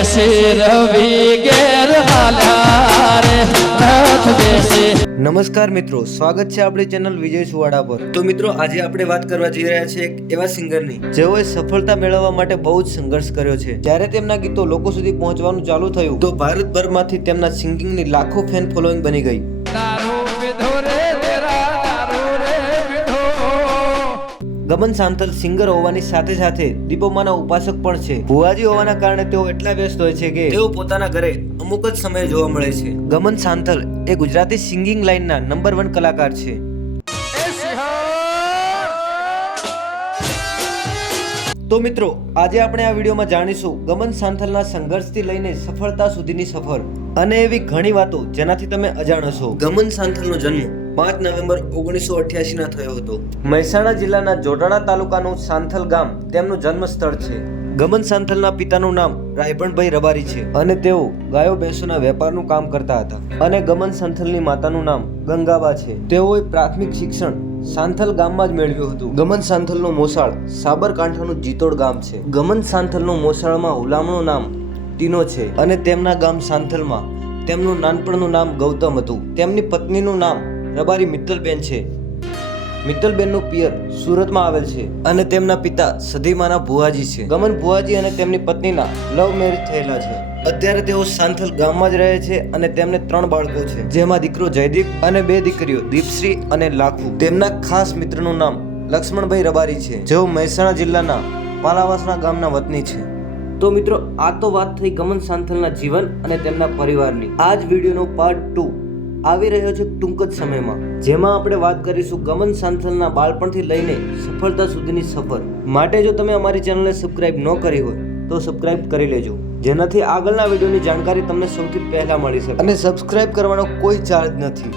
બેસી રવિ ઘેર હાલ્યા રે રથ બેસી. નમસ્કાર મિત્રો, સ્વાગત છે આપણી ચેનલ વિજય સુવાડા પર. તો મિત્રો, આજે આપણે વાત કરવા જઈ રહ્યા છીએ એક એવા સિંગરની જેઓએ સફળતા મેળવવા માટે બહુ જ સંઘર્ષ કર્યો છે. જ્યારે તેમના ગીતો લોકો સુધી પહોંચવાનું ચાલુ થયું તો ભારતભરમાંથી તેમના સિંગિંગની લાખો ફેન ફોલોઈંગ બની ગઈ. ગમન સાંથલ સિંગર હોવાની સાથે સાથે દીપોમાના ઉપાસક પણ છે. ભુવાજી હોવાના કારણે તેઓ એટલા વ્યસ્ત હોય છે કે તેઓ પોતાના ઘરે અમુક જ સમયે જોવા મળે છે. ગમન સાંથલ એ ગુજરાતી સિંગિંગ લાઈનના નંબર 1 કલાકાર છે. તો મિત્રો, આજે આપણે આ વિડીયોમાં જાણીશું ગમન સાંથલના સંઘર્ષથી લઈને સફળતા સુધીની સફર અને એવી ઘણી વાતો જેનાથી તમે અજાણ હશો. ગમન સાંથલનો જન્મ 5 નવેમ્બર 1988 ના થયો હતો. મહેસાણા જિલ્લાના જોટાણા તાલુકાનું સાંથલ ગામ તેમનું જન્મ સ્થળ છે. ગમન સાંથલના પિતાનું નામ રાયભણભાઈ રબારી છે અને તેઓ ગાયો ભેંસોના વેપારનું કામ કરતા હતા. અને ગમન સાંથલની માતાનું નામ ગંગાબા છે. તેઓએ પ્રાથમિક શિક્ષણ સાંથલ ગામમાં જ મેળવ્યું હતું. ગમન સાંથલનું મોસાળ સાબરકાંઠાનું જીતોડ ગામ છે. ગમન સાંથલનું મોસાળમાં હુલામણું નામ ટીનો છે અને તેમના ગામ સાંથલમાં તેમનું નાનપણનું નામ ગૌતમ હતું. તેમની પત્નીનું નામ રબારી મિત્તલબેન છે. મિત્તલબેનનું પિયર સુરતમાં આવેલ છે અને તેમના પિતા સધીમાના ભુવાજી છે. ગમન ભુવાજી અને તેમની પત્નીના લવ મેરેજ થયેલા છે. અત્યારે તેઓ સાંથલ ગામમાં જ રહે છે અને તેમને 3 બાળકો છે, જેમાં દીકરો જયદીપ અને 2 દીકરીઓ દીપશ્રી અને લાખુ. તેમના ખાસ મિત્રનું નામ લક્ષ્મણભાઈ રબારી છે, જેઓ મહેસાણા જિલ્લાના પાલાવાસના ગામના વતની છે. તો મિત્રો, આ તો વાત થઈ ગમન સાંથલના જીવન અને તેમના પરિવારની. આ જ વિડીયોનો પાર્ટ 2 આવી રહ્યો છે ટૂંક જ સમયમાં, જેમાં આપણે વાત કરીશું ગમન સાંથલના બાળપણથી લઈને સફળતા સુધીની સફર. માટે જો તમે અમારી ચેનલને સબસ્ક્રાઇબ ન કરી હોય તો સબસ્ક્રાઇબ કરી લેજો, જેનાથી આગળના વિડીયોની જાણકારી તમને સૌથી પહેલા મળી શકે. અને સબસ્ક્રાઇબ કરવાનો કોઈ ચાર્જ નથી.